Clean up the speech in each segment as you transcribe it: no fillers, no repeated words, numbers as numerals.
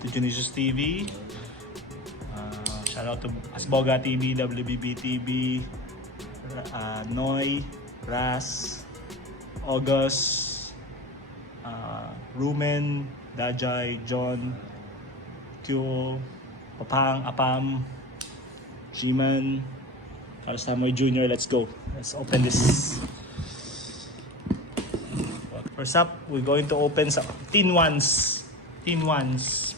to Junicious TV. Shout out to Asboga TV, WBB TV, Noy, Ras, August, Rumen, Dajay, John, Kyo, Papang, Apam, Jiman, Carlos Tamoy Jr. Let's go. Let's open this. First up, we're going to open some tin ones. Tin ones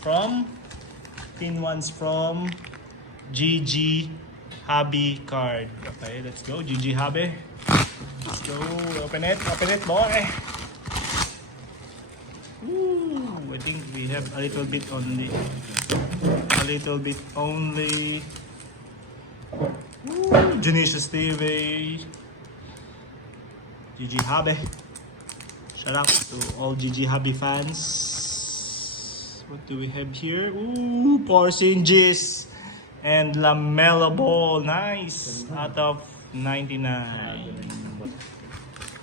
from GG Hobby card. Okay, let's go. GG Hobby. Let's go. Open it, boy. Ooh, I think we have a little bit only. Junicious TV. GG Hobby. Shout out to all GG Hobby fans. What do we have here? Ooh, Porzingis and LaMelo Ball. Nice. Out of 99.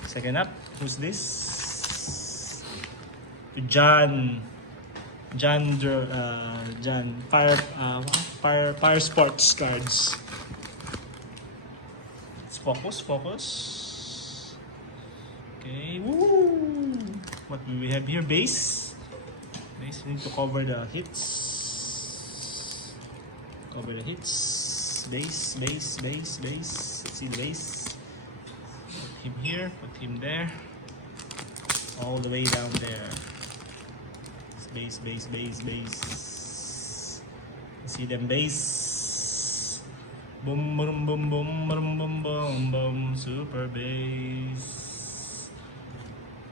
Second up, who's this? John Fire Sports cards. Let's focus. Okay, woo! What do we have here? Base. We need to cover the hits. Base. See the base. Put him here, put him there. All the way down there. Base. See them base. Boom. Super base.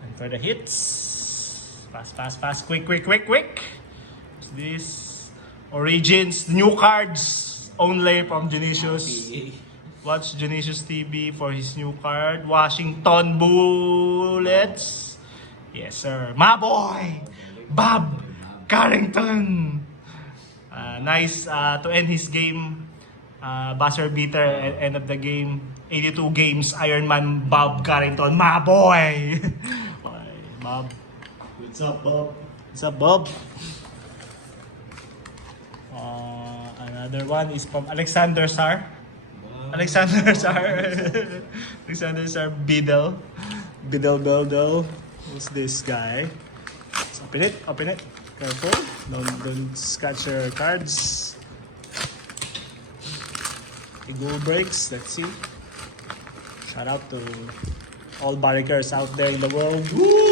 And for the hits, fast, quick. What's this? Origins, new cards, only from Junicious. Watch Junicious TV for his new card. Washington Bullets. Yes, sir. My boy, Bob Carrington. Nice to end his game. Buzzer beater at end of the game. 82 games, Ironman Bob Carrington. My boy. Bob. What's up, Bob? Another one is from Alexander Sar. Wow. Alexander Sar Biddle. Who's this guy? Let's open it. Careful. Don't scratch your cards. Goal breaks. Let's see. Shout out to all barrickers out there in the world. Woo!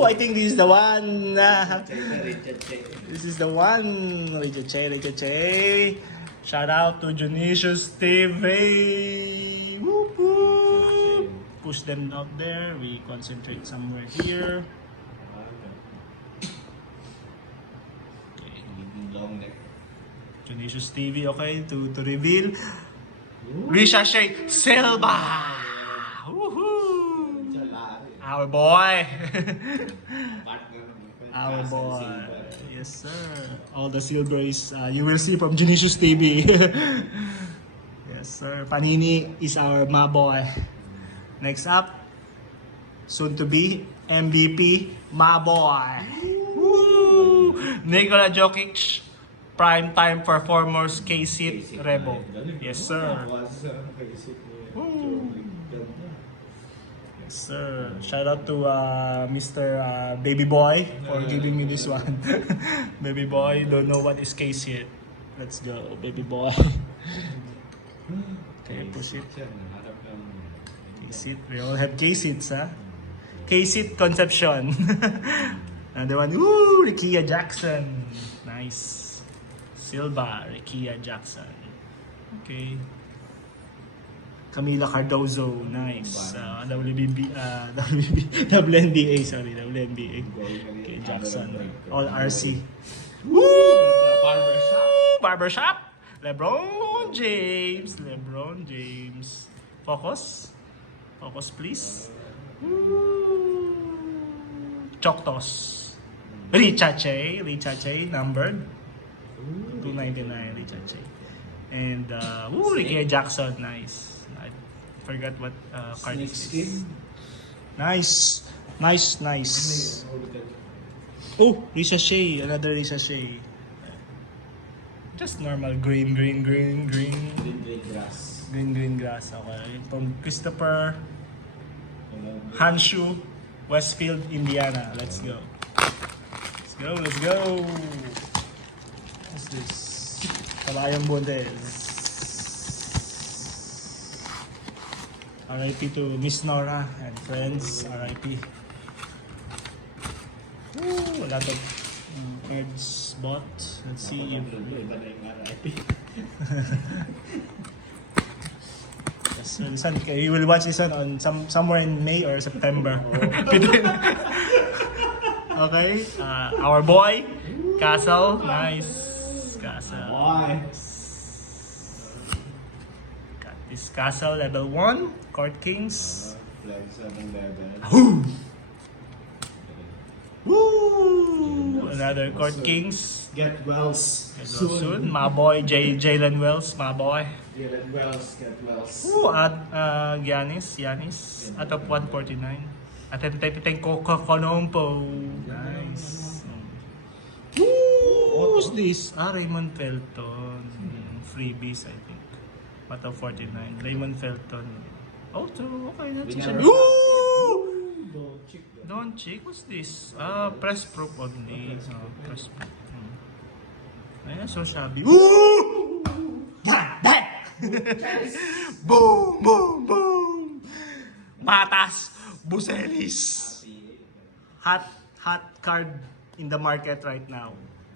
I think this is the one. This is the one. Richache. Shout out to Junicious TV. Woo-hoo. Push them out there. We concentrate somewhere here. Okay. Junicious TV, okay, to reveal. Richache Silva. Woohoo! Our boy. Our boy. Yes, sir. All the silver is you will see from Junicious TV. Yes, sir. Panini is our my boy. Next up, soon to be MVP, my boy. Woo! Nikola Jokic, prime time performers, K-Sit Rebo. Yes, sir. Woo! Sir, shout out to Mr. Baby Boy for giving me this one. Baby Boy, don't know what is K-Sit. Let's go, Baby Boy. Okay, push it. K-Sit, we all have K-Sits, huh? K-Sit Conception. Another one, woo, Rickea Jackson. Nice. Silva, Rickea Jackson. Okay. Camila Cardozo, nice. WNBA. Okay, Jackson. All RC. Woo! Barbershop. LeBron James. Focus, please. Woo! Choctos. Richache, numbered. 299, Richache. And, Rickea Jackson, nice. I forgot what card is this. Nice. Oh, Risa Shea. Another Risa Shea. Just normal green. Green grass. Green grass. Okay. From Christopher Hanshu, Westfield, Indiana. Let's go. Let's go. What's this? Kalayang Bondes. RIP to Miss Nora and friends. RIP. Ooh, a lot of cards bought. Let's see if... Yes, so this one, you will watch this one on somewhere in May or September. Okay, our boy, Castle. Nice. Castle. Got this Castle level 1. Court Kings. Flag 7 level. Woo! Another Court Kings. Get Wells. Soon. My boy, Jalen Wells. My boy. Jalen Wells. Get Wells. Ooh, at Giannis. Out of 149. At Konompo. Nice. Woo! Who's this? Raymond Felton. Freebies, I think. Out of 49. Raymond Felton. Oh, so okay. That's siya. Don't check. What's this? Press proof only. Press proof. Ayan, so shabby. Woo! Boom! Patas! Buselis! Hot card in the market right now.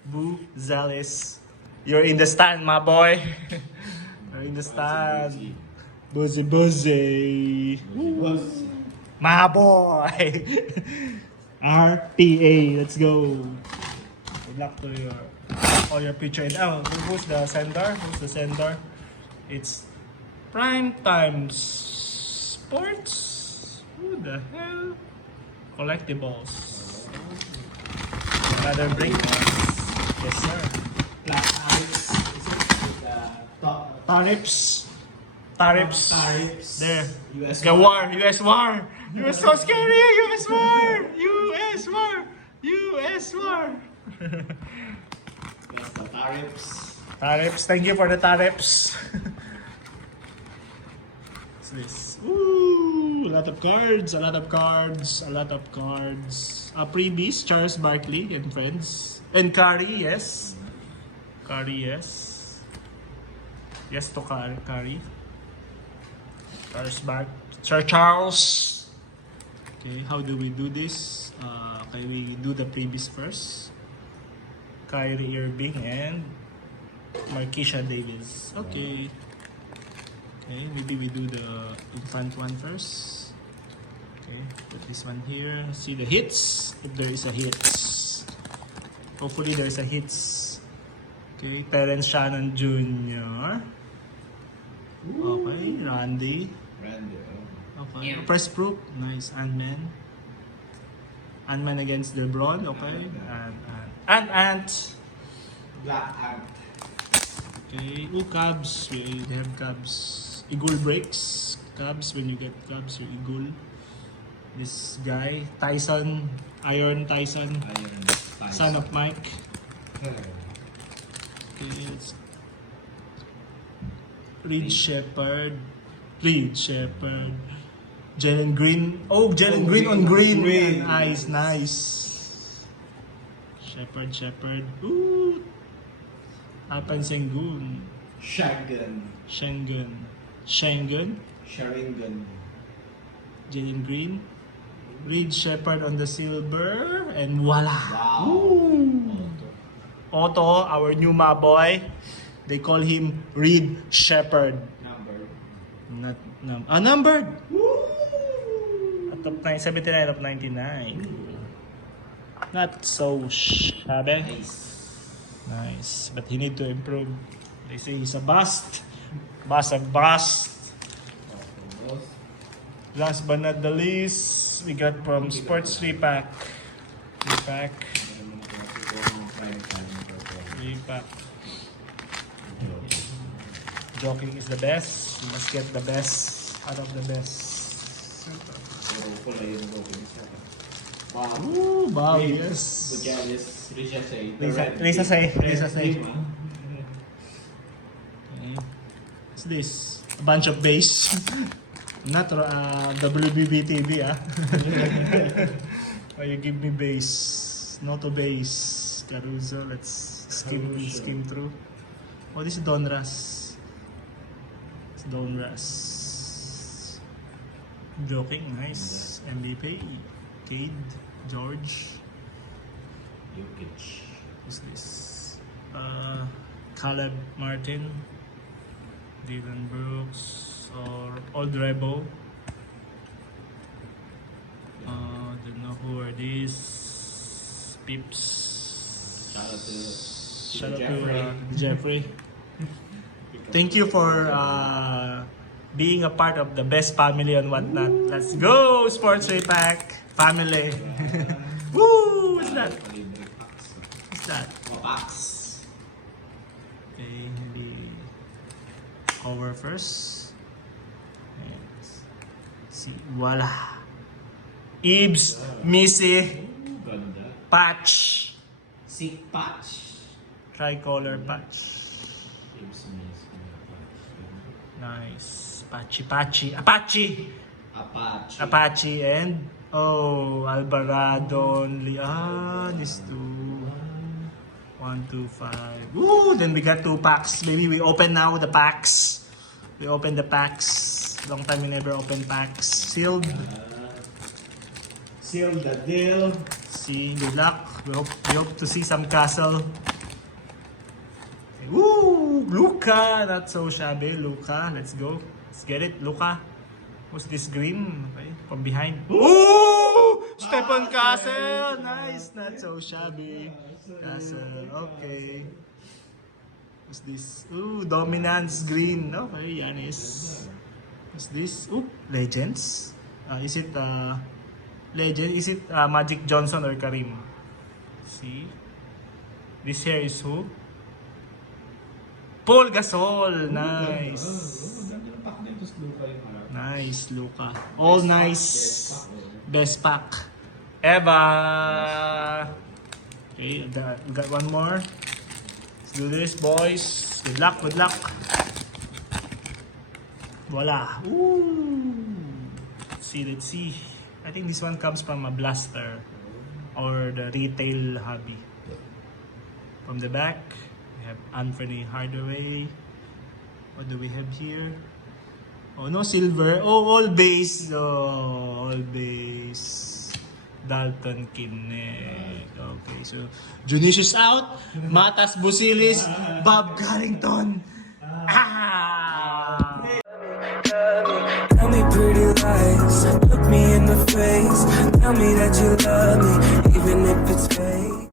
Boo Zealous. You're in the stand, my boy. You're in the stand. Buzzy. My boy. RPA. Let's go. Good luck to all your picture. And who's the sender? It's Prime Time Sports. Who the hell? Collectibles. Another break. Yes, sir. Black Ice. Tariffs. There. US war. You were so scary. US war. Yes, the tariffs. Tariffs. Thank you for the tariffs. What's this? Ooh, a lot of cards. Previous Charles Barkley and friends. And Curry, yes. Yes to Curry. Sir Charles. Okay, how do we do this? Okay, we do the previous first. Kyrie Irving and Marquisha Davis. Okay. Okay, maybe we do the infant one first. Okay, put this one here. See the hits. If there is a hits. Hopefully there's a hits. Okay, Terrence Shannon Jr. Okay, Randy. Okay, press proof. Nice. Ant-Man against LeBron. Okay, and Ant. Black Ant. Okay, Cubs. We have Cubs. Eagle breaks. Cubs, when you get Cubs, you Eagle. This guy, Tyson, Iron Tyson. Son of Mike. Okay, it's Reed Shepherd. Jalen Green. Oh, Jalen Green on green. Nice. Shepherd. Ooh. Apan Sengun. Schengen. Sharingan. Jalen Green. Reed Shepherd on the silver. And voila. Wow. Ooh. Otto, our new ma boy. They call him Reed Shepherd. Numbered. Woo! At of 79 of 99. Not so shabby. Nice. But he need to improve. They say he's a bust. Bust. Last but not the least, we got from Sports 3-pack. 3-pack. Joking is the best. You must get the best out of the best. Bob. Ooh, wow, Wait, yes. Bugelis, Ricochet. Risa Say. Okay. Okay. What's this? A bunch of bass. Not WBB TV, ah. Why you give me bass? Not a bass. Caruso, let's skim through. Oh, this is Donruss. It's Donruss. Joking, nice. MVP. Cade, George. Jokic. Who's this? Caleb Martin, Dylan Brooks, or Old Rebo. Don't know who are these. Pips. Shout out to Shout out Jeffrey. to Jeffrey. Thank you for being a part of the best family and whatnot. Let's go, Sports Repack family. Woo! What's that? What's that? Papax. Okay, maybe cover first. Let's see, voila. Ibs, Missy, Ganda. Patch, Sick patch. tricolor patch. Nice. Apache, Apache. and Alvarado only. These two. 1, 2, 5. Woo! Then we got 2 packs. Maybe we open now the packs. We open the packs. Long time we never open packs. Sealed. Seal the deal. See, good luck. We hope to see some castle. Woo! Luka! Not so shabby. Luka. Let's go. Let's get it. Luka. What's this green? Okay. From behind. Ooh! Stephen Castle! Nice. Not so shabby. Castle. Okay. What's this? Ooh, Dominance green. Okay, Yanis. What's this? Ooh, Legends. Is it Legend? Is it Magic Johnson or Karim? See? This here is who? Paul Gasol. Nice. Nice, Luka. All nice. Best pack. Eva. Okay, we got one more. Let's do this, boys. Good luck, good luck. Voila. Ooh. Let's see. I think this one comes from a blaster or the retail hobby. From the back, we have Anthony Hardaway. What do we have here? Oh, no silver. Oh, all base. Oh, all base. Dalton Kinect. Okay, so Junicius out. Matas Busilis. Bob Carrington. Tell me pretty lies, look me in the face. Tell me that you love me, even if it's fake.